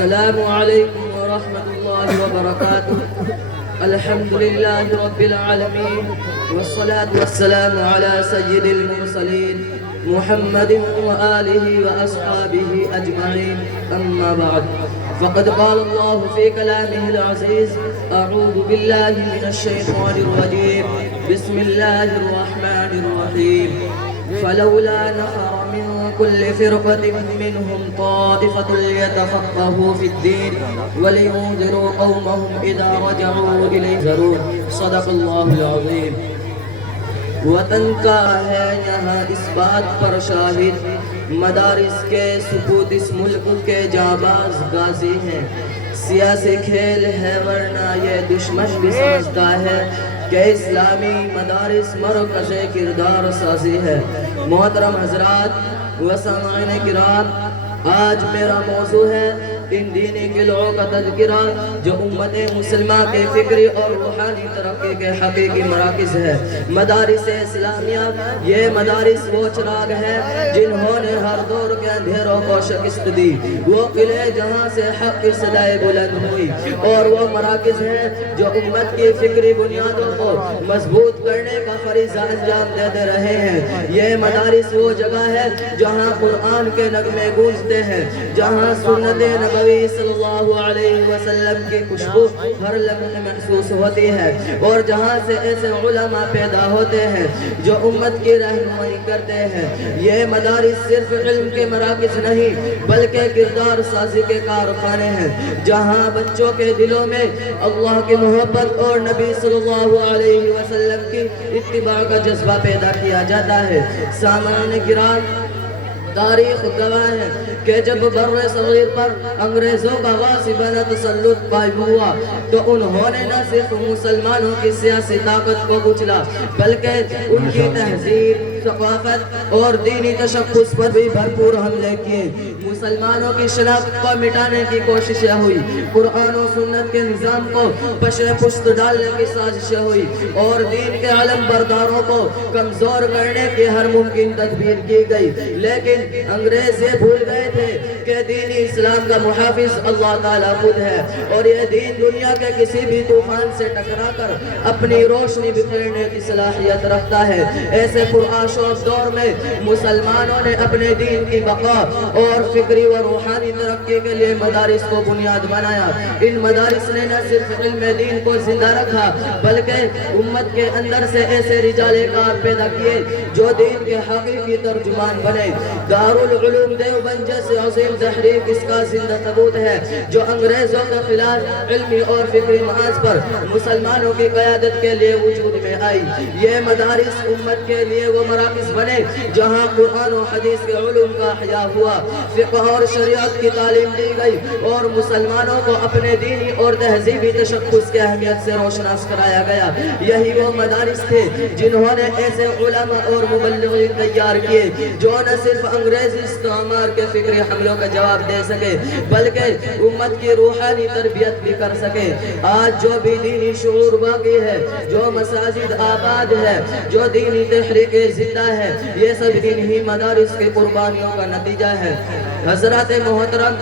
السلام عليكم ورحمة الله وبركاته. الحمد لله رب العالمين، والصلاة والسلام على سيد المرسلين محمد وآله وأصحابه أجمعين. أما بعد، فقد قال الله في كلامه العزيز: أعوذ بالله من الشيطان الرجيم، بسم الله الرحمن الرحيم. فلولا نفر من كل فرقة منهم طائفة ليتفقهوا في الدين ولينذروا قومهم إذا رجعوا إليهم. صدق الله العظيم. وطن کا ہے یہاں اس بات پر شاہد، مدارس کے سپوت اس ملک کے جانباز غازی ہیں. سیاسی کھیل ہے ورنہ یہ دشمن بھی سمجھتا ہے کہ اسلامی مدارس مرکز کردار سازی ہے. محترم حضرات و سامعین کرام، آج میرا موضوع ہے ان دینی قلعوں کا تذکرہ جو امت مسلمہ کے فکری اور روحانی ترقی کے حقیقی مراکز ہے. مدارس اسلامیہ یہ مدارس وہ چراغ ہے جنہوں نے ہر دور کے اندھیروں کو شکست دی، وہ قلعے جہاں سے حق کی صدائے بلند ہوئی، اور وہ مراکز ہیں جو امت کی فکری بنیادوں کو مضبوط کرنے کا فریضہ انجام دیتے رہے ہیں. یہ مدارس وہ جگہ ہے جہاں قرآن کے نغمے گونجتے ہیں، جہاں سنت نبوی صلی اللہ علیہ وسلم کی خوشبو ہر لمحے محسوس ہوتی ہے، اور جہاں سے ایسے علماء پیدا ہوتے ہیں جو امت کی رہنمائی کرتے ہیں. یہ مدارس صرف علم کے مراکز نہیں بلکہ کردار سازی کے کارخانے ہیں، جہاں بچوں کے دلوں میں اللہ کی محبت اور نبی صلی اللہ علیہ وسلم کی اتباع کا جذبہ پیدا کیا جاتا ہے. سامعین کرام، تاریخ گواہ ہے کہ جب بر صغیر پر انگریزوں کا غاصبانہ تسلط قائم ہوا تو انہوں نے نہ صرف مسلمانوں کی سیاسی طاقت کو کچلا بلکہ ان کی تہذیب، ثقافت اور دینی تشخص پر بھی بھرپور حملے کیے. مسلمانوں کی شناخت کو مٹانے کی کوششیں ہوئی، قرآن و سنت کے نظام کو پشے پشت ڈالنے کی سازشیں ہوئی، اور دین کے علم برداروں کو کمزور کرنے کی ہر ممکن تدبیر کی گئی. لیکن انگریز یہ بھول گئے تھے کہ دین اسلام کا محافظ اللہ تعالیٰ خود ہے، اور یہ دین دنیا کے کسی بھی طوفان سے ٹکرا کر اپنی روشنی بکھیرنے کی صلاحیت رکھتا ہے. ایسے پرآشوب دور میں مسلمانوں نے اپنے دین کی بقا اور فکری و روحانی ترقی کے لیے مدارس کو بنیاد بنایا. ان مدارس نے نہ صرف علم دین کو زندہ رکھا بلکہ امت کے اندر سے ایسے رجال کار پیدا کیے جو دین کے حقیقی ترجمان بنے. دارالعلوم دیوبند جیسے عظیم تحریک اس کا زندہ ثبوت ہے جو انگریزوں کے خلاف علمی اور فکری محاذ پر مسلمانوں کی قیادت کے لیے وجود میں آئی. یہ مدارس امت کے لیے وہ مراکز بنے جہاں قرآن و حدیث کے علوم کا احیاء ہوا، فقہ اور شریعت کی تعلیم دی گئی، اور مسلمانوں کو اپنے دینی اور تہذیبی تشخص کی اہمیت سے روشناس کرایا گیا. یہی وہ مدارس تھے جنہوں نے ایسے علماء اور مبلغین تیار کیے جو نہ صرف انگریزی استعمار کے فکری حملوں کا جواب دے سکے بلکہ امت کی روحانی تربیت بھی کر سکے. آج جو بھی دینی شعور باقی ہے، جو مساجد آباد ہے، جو دینی تحریکیں زندہ ہے، یہ سب انہی مدارس کی قربانیوں کا نتیجہ ہے. حضرات محترم،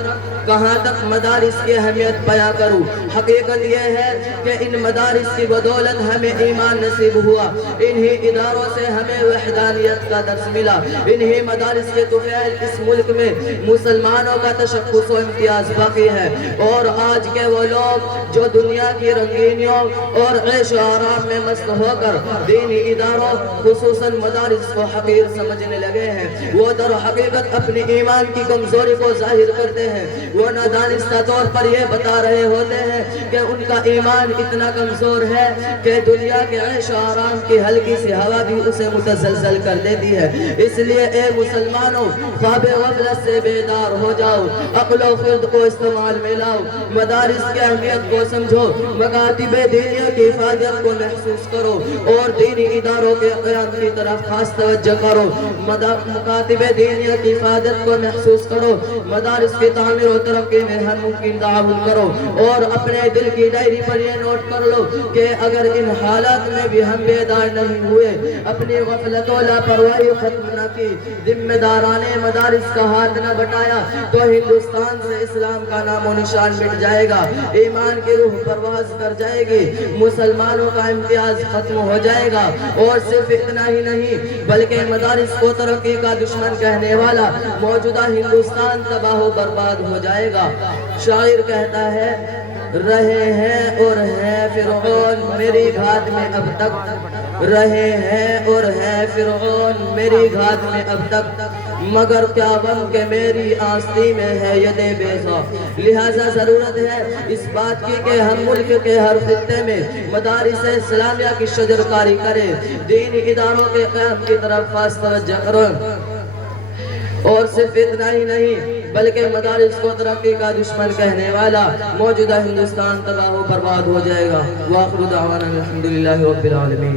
کہاں تک مدارس کی اہمیت بیان کروں؟ حقیقت یہ ہے کہ ان مدارس کی بدولت ہمیں ایمان نصیب ہوا، انہی اداروں سے ہمیں وحدانیت کا درس ملا. انہی مدارس کے طفیل اس ملک میں مسلمانوں کا تشخص و امتیاز باقی ہے، اور آج کے وہ لوگ جو دنیا کی رنگینیوں اور عیش و آرام میں مست ہو کر دینی اداروں خصوصاً مدارس کو حقیر سمجھنے لگے ہیں، وہ در حقیقت اپنی ایمان کی کمزوری کو ظاہر کرتے ہیں. وہ نادانستہ طور پر یہ بتا رہے ہوتے ہیں کہ ان کا ایمان اتنا کمزور ہے کہ دنیا کے عیش و آرام کی ہلکی سی ہوا بھی اسے متزلزل کر دیتی ہے. اس لیے اے مسلمانوں، خواب غفلت سے بیدار ہو جاؤ، عقل و خرد کو استعمال میں لاؤ، مدارس کی اہمیت کو سمجھو، مکاتب دینیہ کی حفاظت کو محسوس کرو اور دینی اداروں کے قیام کی طرف خاص توجہ کرو. مکاتب دینیہ کی حفاظت کو محسوس کرو، مدارس کی تعمیر و ترقی میں ہر ممکن تعاون کرو، اور اپنے دل کی ڈائری پر یہ نوٹ کر لو کہ اگر ان حالات میں بھی ہم بیدار نہیں ہوئے، اپنی غفلت و لاپرواہی ختم نہ کی، ذمہ داران مدارس کا ہاتھ نہ بٹایا، تو ہندوستان سے اسلام کا نام و نشان مٹ جائے گا، ایمان کی روح پرواز کر جائے گی، مسلمانوں کا امتیاز ختم ہو جائے گا، اور صرف اتنا ہی نہیں بلکہ مدارس کو ترقی کا دشمن کہنے والا موجودہ ہندوستان تباہ و برباد ہو جائے گا۔ شاعر کہتا ہے، رہے ہیں اور ہیں فرعون میری گھات میں اب تک، رہے ہیں اور ہیں فرعون میری گھات میں اب تک، مگر کیا غم کہ میری آستی میں ہے ید بیضا۔ لہٰذا ضرورت ہے اس بات کی کہ ہم ملک کے ہر خطے میں مدارس اسلامیہ کی شجرکاری کریں، دینی اداروں کے قیام کی طرف خاص توجہ کریں، اور صرف اتنا ہی نہیں بلکہ مدارس کو ترقی کا دشمن کہنے والا موجودہ ہندوستان تباہ و برباد ہو جائے گا۔ وآخر دعوانا الحمدللہ رب العالمین۔